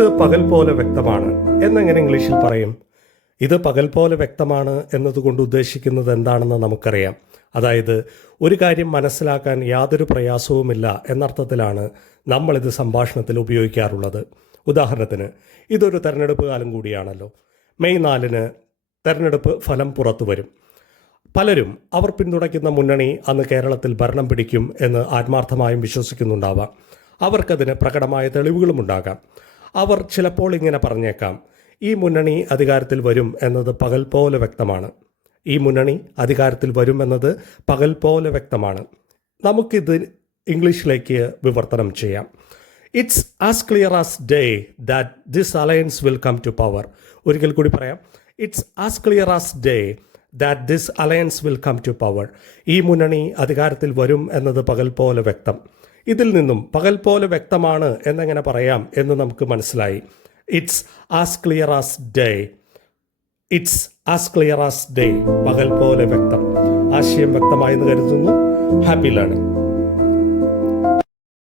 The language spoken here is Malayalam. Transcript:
ഇത് പകൽ പോലെ വ്യക്തമാണ് എന്നെങ്ങനെ ഇംഗ്ലീഷിൽ പറയും? ഇത് പകൽ പോലെ വ്യക്തമാണ് എന്നതുകൊണ്ട് ഉദ്ദേശിക്കുന്നത് എന്താണെന്ന് നമുക്കറിയാം. അതായത് ഒരു കാര്യം മനസ്സിലാക്കാൻ യാതൊരു പ്രയാസവുമില്ല എന്നർത്ഥത്തിലാണ് നമ്മളിത് സംഭാഷണത്തിൽ ഉപയോഗിക്കാറുള്ളത്. ഉദാഹരണത്തിന്, ഇതൊരു തെരഞ്ഞെടുപ്പ് കാലം കൂടിയാണല്ലോ. മെയ് 4-ന് തെരഞ്ഞെടുപ്പ് ഫലം പുറത്തു വരും. പലരും അവർ പിന്തുണയ്ക്കുന്ന മുന്നണി അന്ന് കേരളത്തിൽ ഭരണം പിടിക്കും എന്ന് ആത്മാർത്ഥമായും വിശ്വസിക്കുന്നുണ്ടാവാം. അവർക്കതിന് പ്രകടമായ തെളിവുകളുമുണ്ടാകാം. അവർ ചിലപ്പോൾ ഇങ്ങനെ പറഞ്ഞേക്കാം, ഈ മുന്നണി അധികാരത്തിൽ വരും എന്നത് പകൽ പോലെ വ്യക്തമാണ്. ഈ മുന്നണി അധികാരത്തിൽ വരുമെന്നത് പകൽ പോലെ വ്യക്തമാണ്. നമുക്കിത് ഇംഗ്ലീഷിലേക്ക് വിവർത്തനം ചെയ്യാം. It's as clear as day that this alliance will come to power. ഒരിക്കൽ കൂടി പറയാം. It's as clear as day that this alliance will come to power. ഈ മുന്നണി അധികാരത്തിൽ വരും എന്നത് പകൽ പോലെ വ്യക്തം. ഇതിൽ നിന്നും പകൽ പോലെ വ്യക്തമാണ് എന്നെങ്ങനെ പറയാം എന്ന് നമുക്ക് മനസ്സിലായി. It's as clear as day. It's as clear as day. പകൽ പോലെ വ്യക്തം. ആശയം വ്യക്തമായെന്ന് കരുതുന്നു. Happy learning.